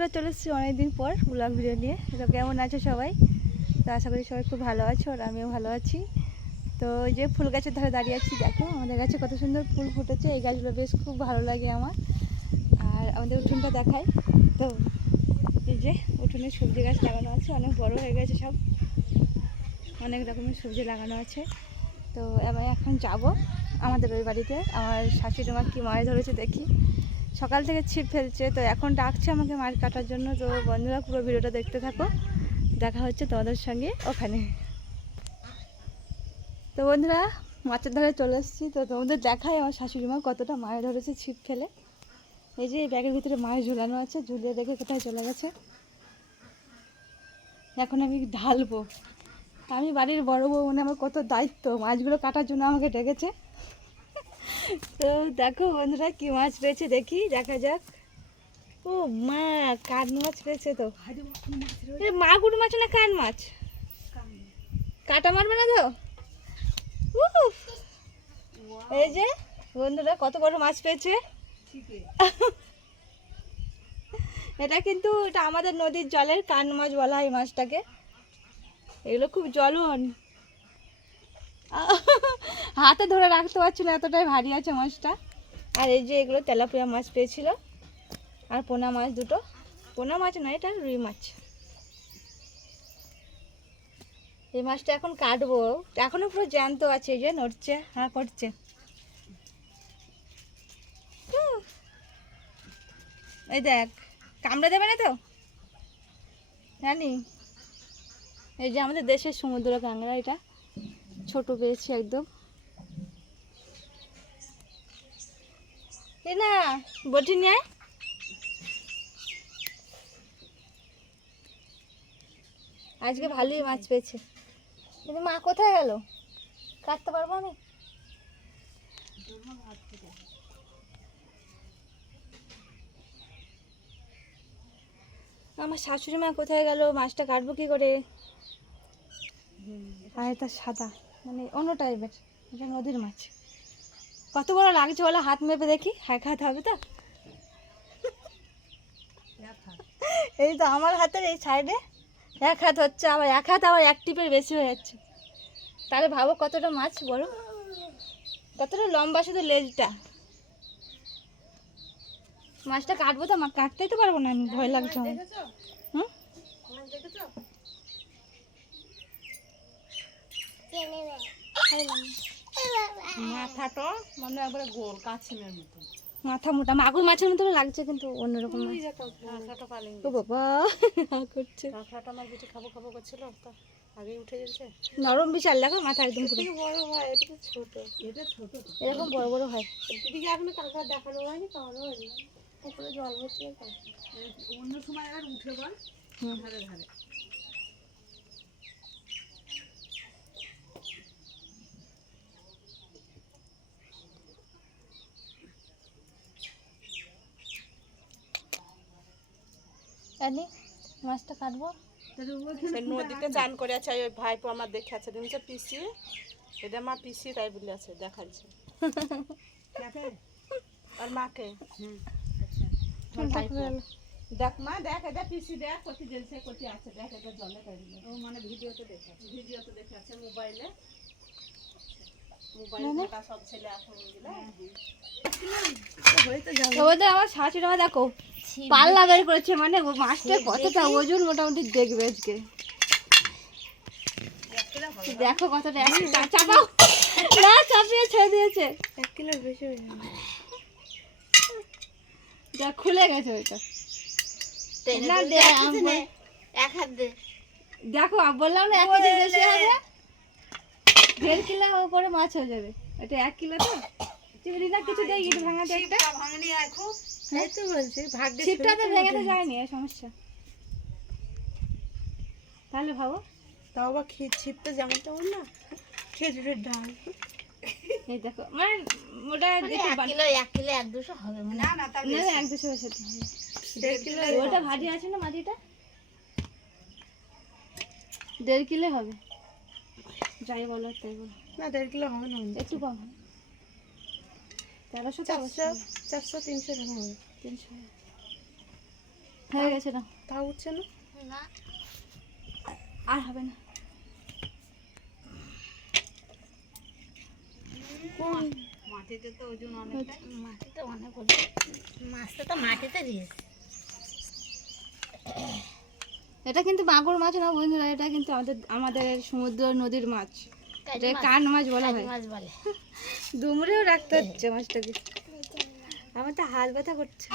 বন্ধুরা চলে এসেছি অনেকদিন পর ব্লগ ভিডিও নিয়ে। তো কেমন আছো সবাই? তো আশা করি সবাই খুব ভালো আছো আর আমিও ভালো আছি। তো এই যে ফুল গাছের ধারে দাঁড়িয়ে আছি, দেখো আমাদের গাছে কত সুন্দর ফুল ফুটেছে। এই গাছগুলো বেশ খুব ভালো লাগে আমার। আর আমাদের উঠোনটা দেখাই। তো এই যে উঠোনে সবজি গাছ লাগানো আছে, অনেক বড় হয়ে গেছে সব। অনেক রকমের সবজি লাগানো আছে। তো এবার এখন যাব আমাদের ওই বাড়িতে। আমার শাশুড়ি মা কী মাছ ধরেছে দেখি। সকাল থেকে ছিপ ফেলছে, তো এখন ডাকছে আমাকে মাছ কাটার জন্য। তো বন্ধুরা, পুরো ভিডিওটা দেখতে থাকো। দেখা হচ্ছে তোমাদের সঙ্গে ওখানে। তো বন্ধুরা, মাছের ধারে চলে এসেছি। তো তোমাদের দেখায় আমার শাশুড়ি মা কতটা মাছ ধরেছে ছিপ ফেলে। এই যে ব্যাগের ভিতরে মাছ ঝুলানো আছে, ঝুলিয়ে রেখে কোথায় চলে গেছে। এখন আমি ঢালবো। আমি বাড়ির বড় বউ মানে আমার কত দায়িত্ব। মাছগুলো কাটার জন্য আমাকে ডেকেছে। তো দেখো বন্ধুরা কি মাছ পেয়েছে দেখি, দেখা যাক। ও মা, কান মাছ পেয়েছে তো। মাগুর মাছ না কান মাছ? কাটা মারবে না তো! এই যে বন্ধুরা কত বড় মাছ পেয়েছে। এটা কিন্তু এটা আমাদের নদীর জলের কান মাছ বলা হয় মাছটাকে। এগুলো খুব জলন হাতে ধরে রাখতে পারছি না, এতটাই ভারী আছে মাছটা। আর এই যে এগুলো তেলাপিয়া মাছ পেয়েছিল। আর পোনা মাছ দুটো। পোনা মাছ নয়, এটা রুই মাছ। এই মাছটা এখন কাটবো। এখনও পুরো জ্যান্ত আছে, এই যে নড়ছে হ্যাঁ করছে। এই দেখ, কামড়ে দেবে না তো? জানি। এই যে আমাদের দেশের সমুদ্র কাঁকড়া এটা। ছোট পেয়েছি একদম। না বটি নিয়ে আজকে ভালোই মাছ পেয়েছে। কিন্তু মা কোথায় গেল? কাটতে পারব আমি? আমার শাশুড়ি মা কোথায় গেল? মাছটা কাটবো কি করে? আর এটা সাদা। মানে অন্য টাইপের এটা নদীর মাছ। কত বড় লাগছে বলে হাত মেপে দেখি এক হাত হবে তো? এই তো আমার হাতের এই সাইডে এক হাত হচ্ছে আবার এক হাত আবার এক টিপের বেশি হয়ে যাচ্ছে। তাহলে ভাবো কতটা মাছ বড় কতটা লম্বা শুধু লেজটা? মাছটা কাটবো তো কাটতেই তো পারব না আমি ভয় লাগছে আমার। হুম? মাথাটা মানে একবারে গোল কাছিমের মতো। মাথা মোটা মাগুর মাছের মতো লাগছে কিন্তু অন্যরকম ও বাবা করছে। কাঁকড়াটা আমার বেশি খাব খাব করছিল তো আগেই উঠে যাচ্ছে নরম বিশাল দেখো মাথা একদম পুরো। বড় হয় এটা ছোট। এটা ছোট এরকম বড় বড় হয়। দিদিকে এখনও কাঁকড়া দেখানো হয়নি হয়নি। তারপরে জল হচ্ছে অন্য সময় আর উঠে বল হুম। ধারে ধারে। জানি মাছটা কাটবো। নদীতে চান করে আছে ওই ভাইপো আমার দেখে আছে। তুমি পিসি এটা মা পিসি তাই বলে আছে দেখাচ্ছে। আর মাকে। দেখ মা দেখ এটা পিসি দেখ কতি জেলছে কতি আছে দেখ এটা জলে তাই ও মানে ভিডিওতে দেখে ভিডিওতে দেখে আছে মোবাইলে মোবাইল ঘাটা সব ছেলে এখন গেলে তো বলতে আমার শাশুড়ি মা দেখো পাল্লা বের করেছে মানে মাছটা কতটা ওজন মোটামুটি দেখবে আজকে। দেখো কতটা চাপাও না চাপিয়ে ছেড়ে দিয়েছে। এক কিলোর বেশি যা খুলে গেছে ওইটা। না দে এক হাত দে। দেখো বললাম না এক কেজি বেশি হবে। দেড় কিলো উপরে মাছ হয়ে যাবে। এটা এক কিলো তো? চিংড়ি না কিছু দেয় ইট ভাঙাতে একটা? ভাঙনি আইখো এই তো বলছি ভাগ্যে ছিপটাতে ভেঙে যায়নি এই সমস্যা। তাহলে ভাবো। তাও বা খেয়ে ছিপটা যেমন তেমন না খেজুরের ডাল। এই দেখো মানে ওটা কিলো এক কিলো এক দুশো হবে না না এক দুশো হবে। ওটা ভাজি আছে না মাটিটা? দেড় কিলো হবে। যাই বলো তাই বলো। না দেড় কিলো হবে না। একটু কম হবে। তেরোশো চারশো চারশো তিনশো এরকম হবে। তিনশো। হয়ে গেছে না? তা উঠছে না? না। আর হবে না। মাটিতে তো ওজন অনেকটা মাটিতে অনেক মাছটা তো মাটিতে দিয়েছে। এটা কিন্তু মাগুর মাছ না বন্ধুরা এটা কিন্তু আমাদের আমাদের সমুদ্র নদীর মাছ এটা কান মাছ বলা হয় মাছ বলে দুমড়েও রাখতে হচ্ছে মাছটাকে আমার তো হাত ব্যথা করছে